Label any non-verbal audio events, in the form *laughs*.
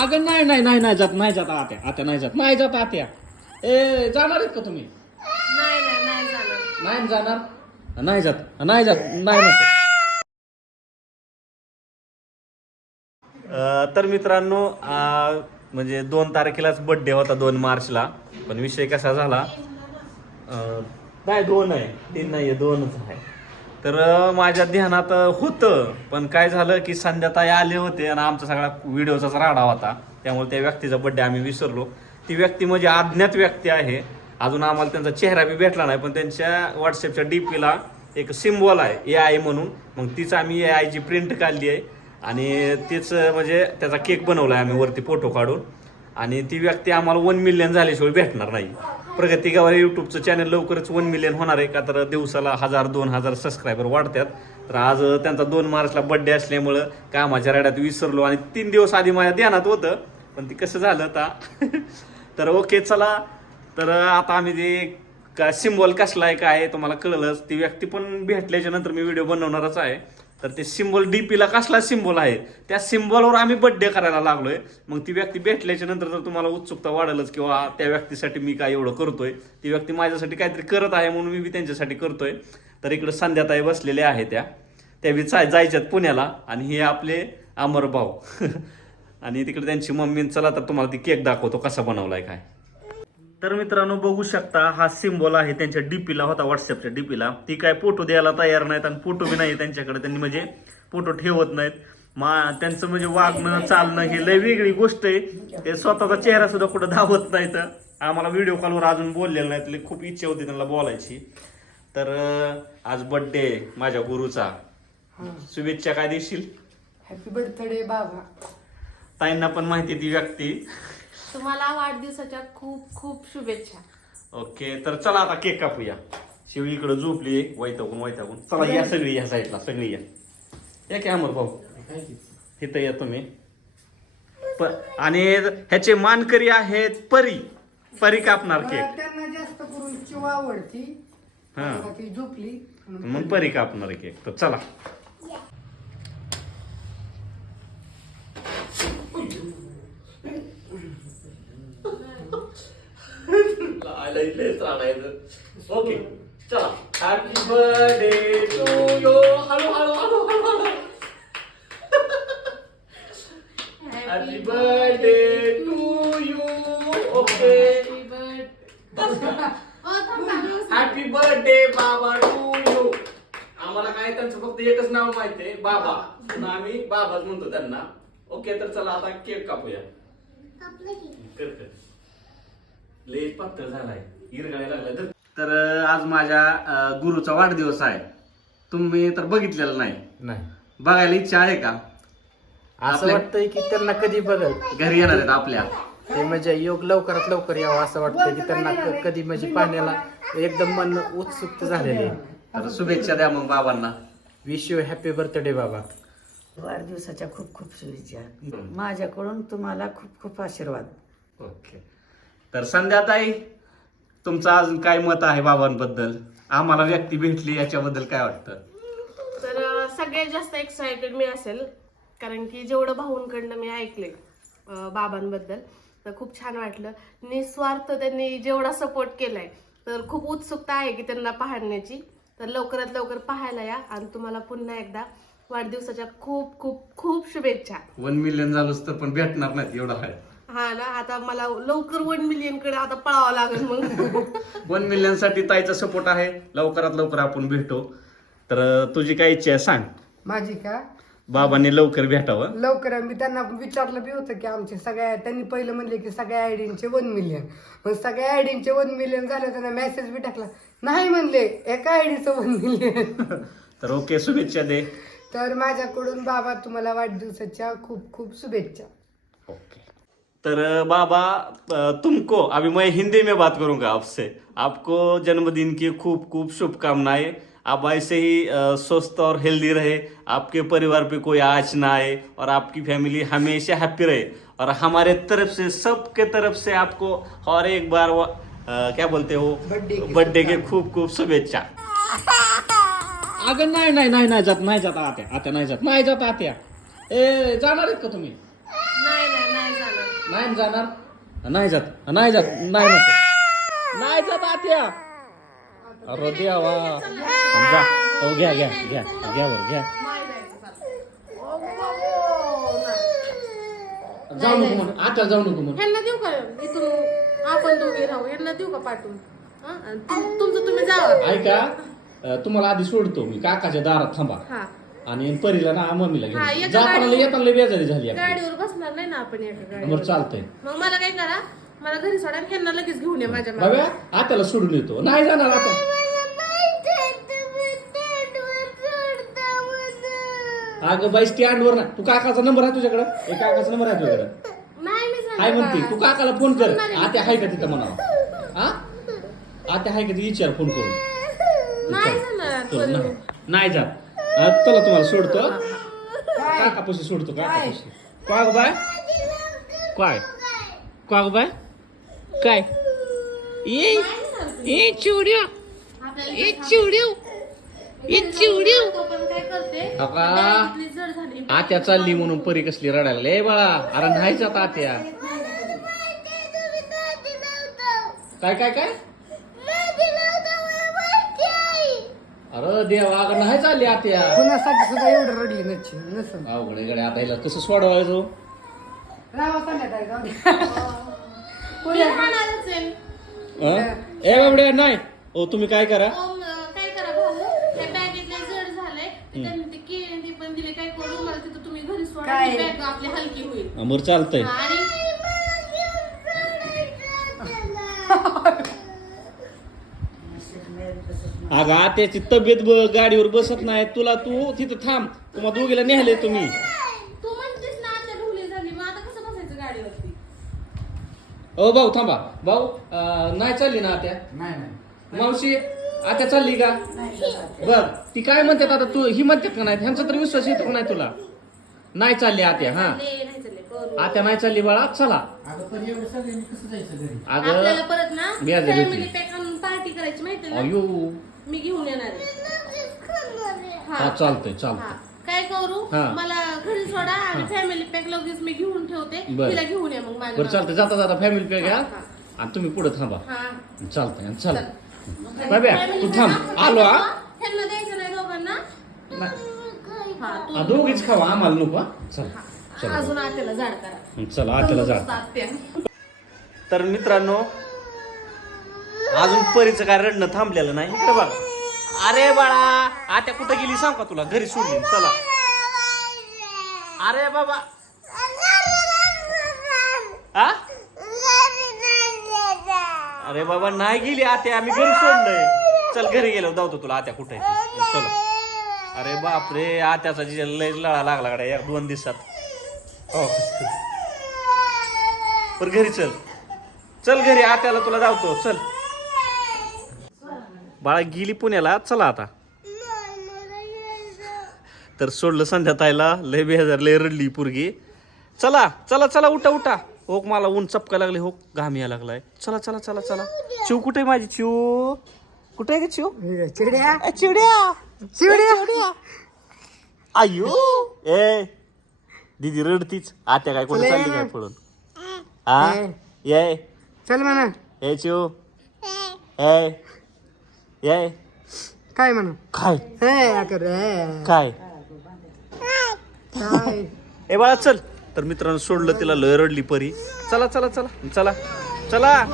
अगं नाही नाही नाही नाही जात नाही जात आत्या आत्या नाही जात. नाही जात आत्या. ए जाणार आहेत का तुम्ही? नाही नाही नाही जाणार. नाही जाणार? नाही जात नाही जात नाही म्हणते. तर मित्रांनो म्हणजे दोन तारखेलाच बड्डे होता दोन मार्चला पण विषय कसा झाला? अ, नाही दोन आहे. तीन नाही आहे दोनच आहे. तर माझ्या ध्यानात होतं. पण काय झालं की संध्याताई आले होते आणि आमचा सगळा व्हिडिओचाच राडा होता. त्यामुळे त्या व्यक्तीचा बड्डे आम्ही विसरलो. ती व्यक्ती म्हणजे अज्ञात व्यक्ती आहे. अजून आम्हाला त्यांचा चेहरा बी भेटला नाही पण त्यांच्या व्हॉट्सअपच्या डी पीला एक सिम्बॉल आहे ए आय म्हणून. मग तीच आम्ही ए आयची प्रिंट काढली आहे. आणि तीच म्हणजे त्याचा केक बनवला आहे आम्ही वरती फोटो काढून. आणि ती व्यक्ती आम्हाला वन मिलियन झाल्याशिवाय भेटणार नाही. प्रगती गावाला युट्यूबचं चॅनल लवकरच वन मिलियन होणार आहे का? तर दिवसाला हजार दोन हजार सबस्क्रायबर वाढतात. तर आज त्यांचा दोन मार्चला बड्डे असल्यामुळं कामाच्या राड्यात विसरलो आणि तीन दिवस आधी माझ्या ध्यानात होतं. पण ते कसं झालं आता? *laughs* तर ओके चला. तर आता आम्ही जे का सिम्बॉल कसला आहे काय तुम्हाला कळलंच. ती व्यक्ती पण भेटल्याच्या नंतर मी व्हिडिओ बनवणारच आहे. तर ते सिम्बॉल डीपीला कसला सिम्बॉल आहे? त्या सिम्बॉलवर आम्ही बड्डे करायला लागलोय. मग ती व्यक्ती भेटल्याच्या नंतर जर तुम्हाला उत्सुकता वाढेलच किंवा त्या व्यक्तीसाठी मी काय एवढं करतोय. ती व्यक्ती माझ्यासाठी काहीतरी करत आहे म्हणून मी त्यांच्यासाठी करतोय. तर इकडं संध्याताई बसलेल्या आहे त्या. त्या बी जाय- जायच्यात पुण्याला आणि हे आपले अमर भाऊ. *laughs* आणि तिकडे त्यांची मम्मी चला तर तुम्हाला ती केक दाखवतो कसा बनवलाय काय. तर मित्रांनो बघू शकता हा सिम्बॉल आहे त्यांच्या डीपीला होता व्हॉट्सअपच्या डीपीला ती काय फोटो द्यायला तयार नाहीत आणि फोटो बी नाही त्यांच्याकडे. त्यांनी म्हणजे फोटो ठेवत नाहीत. मा त्यांचं म्हणजे वागणं चालणं ही लय वेगळी गोष्ट आहे. ते स्वतःचा चेहरा सुद्धा कुठं धावत नाहीत. आम्हाला व्हिडिओ कॉलवर अजून बोललेलं नाही तुला खूप इच्छा होती त्यांना बोलायची. तर आज बर्थडे माझ्या गुरुचा. शुभेच्छा काय देशील? हॅपी बर्थडे बाबा. ताईंना पण माहिती ती व्यक्ती. तुम्हाला वाढदिवसाच्या खूप खूप शुभेच्छा. ओके तर चला आता केक कापूया. शिवली इकडे झोपली वैतागून वैतागून. चला या सगळी या साईडला सगळी या. या की अमर भाऊ? तिथं या तुम्ही. प- आणि ह्याचे मानकरी आहेत परी. परी कापणार केक. त्यांना जास्त करून चिवा आवडती. हा. आता ती झोपली. मग परी कापणार केक. तर चला. ओके चला हॅपी बर्थडे टू यू हळू हळू हळू हळू happy birthday to you okay happy birthday बाबा टू यू आम्हाला काय त्यांचं फक्त एकच नाव माहिती आहे बाबा. आम्ही बाबाच म्हणतो त्यांना. ओके तर चला आता केक कापूया. कर कर लय पातळ झालाय. इरगाळायला लागलाय तर. तर आज माझ्या अं, गुरुचा वाढदिवस आहे. तुम्ही तर बघितलेला नाही. नाही. बघायला इच्छा आहे का? असं आपल्या- वाटतंय की त्यांना कधी बघल? घरी येणार आहेत आपल्या. ते म्हणजे योग लवकरात लवकर यावं असं वाटतं की त्यांना क- कधी म्हणजे पाण्याला एकदम मन उत्सुक झालेले तर शुभेच्छा द्या मग बाबांना. विश यू हॅपी बर्थडे बाबा. वाढदिवसाच्या खूप खूप शुभेच्छा. माझ्याकडून तुम्हाला खूप खूप आशीर्वाद. ओके. तर संध्याताई तुमचं अजून काय मत आहे बाबांबद्दल? आम्हाला व्यक्ती भेटली याच्याबद्दल काय वाटतं? तर सगळ्यात जास्त एक्सायटेड मी असेल कारण की जेवढं भाऊंकडनं मी ऐकले बाबांबद्दल तर खूप छान वाटलं. निस्वार्थ त्यांनी जेवढा सपोर्ट केलाय तर खूप उत्सुकता आहे की त्यांना पाहण्याची. तर लवकरात लवकर पाहायला या आणि तुम्हाला पुन्हा एकदा वाढदिवसाच्या खूप खूप खूप शुभेच्छा. वन मिलियन झालोच तर पण भेटणार नाहीत एवढं आहे हा ना आता मला लवकर वन मिलियनकडे आता पळावं लागेल मग. *laughs* वन मिलियनसाठी ताईचा सपोर्ट आहे. लवकरात लवकर आपण भेटू. तर तुझी काय इच्छा आहे सांग. माझी का? बाबांनी लवकर भेटावं. लवकर मी त्यांना विचारलं बी होतं की आमचे सगळ्या त्यांनी पहिलं म्हणले की सगळ्या आयडींचे वन मिलियन मग सगळ्या आयडींचे वन मिलियन झाले त्यांना मेसेज बी टाकला. नाही म्हणले एका आयडीचं वन मिलियन तर ओके शुभेच्छा दे. तर माझ्याकडून बाबा तुम्हाला वाढदिवसाच्या खूप खूप शुभेच्छा. ओके. तर बाबा तुमको अभी मैं हिंदी में बात करूँगा आपसे। आपको जन्मदिन की खूब खूब शुभकामनाएँ। आप ऐसे ही स्वस्थ और हेल्दी रहे। आपके परिवार पे कोई आँच ना आए और आपकी फैमिली हमेशा हैप्पी रहे। और हमारे तरफ़ से सबके तरफ़ से आपको और एक बार अ, क्या बोलते हो? बर्थडे के खूब खूप शुभेच्छा। अगं नाही नाही नाही नाही जात नाही जात आत्या. आत्या नाही जात. नाही जात आत्या. ए जाणार आहेत का तुम्ही? नाही जाणार नाही जाणार? नाही जात. नाही जात. नाही म्हणते. नाही जात आत्या. अरे देवा. जा. हो घ्या घ्या घ्या. घ्या घ्या. जाऊ नको म्हणून आता जाऊ नको म्हणून ह्यांना देऊ का? इथून आपण दोघे राहू. ह्यांना देऊ का पाठवून? हा? आणि तुम- तुमचं तुम्ही जावा. ऐका अं, तुम्हाला आधी सोडतो मी. काकाच्या दारात थांबा. हा. आणि परीला ना मम्मीला हा, घेऊन एका जाताना गाडीवर- येताना लय बेजारी झाली आपली. गाडीवर बसणार नाही ना आपण एका बरं गाडीवर चालतंय. मग मला काय करा मला घरी सोडा आणि ह्यांना लगेच घेऊन या माझ्या मागे. बाबा आत्याला सोडून येतो. नाही जाणार आता. अगं बाई स्टँड वर ना. तू काकाचा नंबर आहे तुझ्याकडे? एक काकाचा नंबर आहे तुझ्याकडे. नाही मी हाय म्हणते तू काकाला फोन कर. आत्या हाय का तिथं म्हणावं? हा? आत्या हाय का ती विचार फोन करून. नाही. जाणार चल, नाही. नाही जा हा, चला तुम्हाला सोडतो. काकापाशी सोडतो काकापाशी काय? गं बाय? काय? काय गं बाय? काय? ये ए चिवड्या. ए चिवड्या. ए चिवड्या. का? आत्या चालली म्हणून परी कसली रडायला ए बाळा अरे नाहीच आता आत्या. काय काय काय? अरे देवा अगं नाही चालली आत्या. कुणासाठी सुद्धा एवढं रडली नसची नसून. अवघड आहे गड्या, आता हिला कसं सोडवायचं? राहा संध्याकाळी जाऊ दे. *laughs* मी राहणारच आहे. हं? ए बाबड्या नाही. ओ तुम्ही काय करा? काय करा भाऊ? त्या बॅगेतले जड झालंय. ते त्यांनी ते केळी ते पण दिले काय करू? मला तिथं तुम्ही घरी सोडा काय? बॅग आपली हलकी होईल. अमर चालतंय. हा, आणि अगं आत्याची तब्येत ब- गाडीवर बसत नाही. तुला तू तिथं थांब. तुम्हाला दोघीला नेहले तुम्ही. तू म्हणतेस ना आता ढोली झाली मग आता कसं बसायचं गाडीवरती? ओ भाऊ थांबा. भाऊ अं, नाही चालली ना आत्या? नाही नाही. मावशी आत्या चालली का? बर. ती काय म्हणतात आता? तू ही म्हणतात का नाही? ह्यांचा तर विश्वास येतो का नाही तुला? नाही चालली आत्या हा. नाही चालले, करू. आत्या नाही चालली बाळा. चला. अगं पण एवढं सगळ्यांनी कसं जायचं घरी? आपल्याला अगं परत ना फॅमिली. पॅक आणून पार्टी करायची माहिती ना? अयो. मी घेऊन येणार आहे. हा हा. चालतंय हा. चालतंय काय करू? हा. मला घरी सोडा आणि फॅमिली पॅक लगेच मी घेऊन ठेवते. बरं. तिला घेऊन या मग माझ्या बरं चालतंय. जाता जाता फॅमिली पॅक घ्या. हा. आणि तुम्ही पुढे थांबा. हा. चालतंय चल. बाब्या तू थांब. आलो हा. ह्यांना द्यायचं नाही दोघांना. हा. तू हा, दोघीच खावा. आम्हाला नको हा? चल चल. अजून आत्याला जाड करा. चला आत्याला जा आत्या. तर मित्रांनो अजून परीचं काय रडणं थांबलेलं नाही. इकडे बघ. अरे बाळा आत्या कुठं गेली सांग का तुला? घरी सोडली. चला. अरे बाबा. आ? अरे बाबा नाही गेली आत्या. आम्ही घरी सोडलंय. चल घरी गेलो जाऊ तुला. आत्या कुठे चल. अरे बापरे आत्याचा जी लय लळा लागला कडे या दोन दिवसात. हो. पर घरी चल. चल घरी आत्याला तुला जावतो चल. बाळा गेली पुण्याला चला आता. तर सोडलं संध्याताईला लय बेजार लय रडली पुरगी. चला चला चला उठा उठा. हो मला ऊन चपका लागले हो घाम या लागलाय. चला चला चला चला. चिव कुठे आहे माझी चिव? कुठे आहे का चिव? चिड्या ए, चिवड्या. चिड्या अयो ए दीदी रडतीच. आत्या काय कोणी चालली काय पळून? हा. ये. चल म्हणा. ए चिव. ए. ये. काय म्हणा? काय? हे हे. काय? काय? ए बाळा चल. तर मित्रांनो सोडलं तिला लय रडली परी. चला चला चला. चला. चला.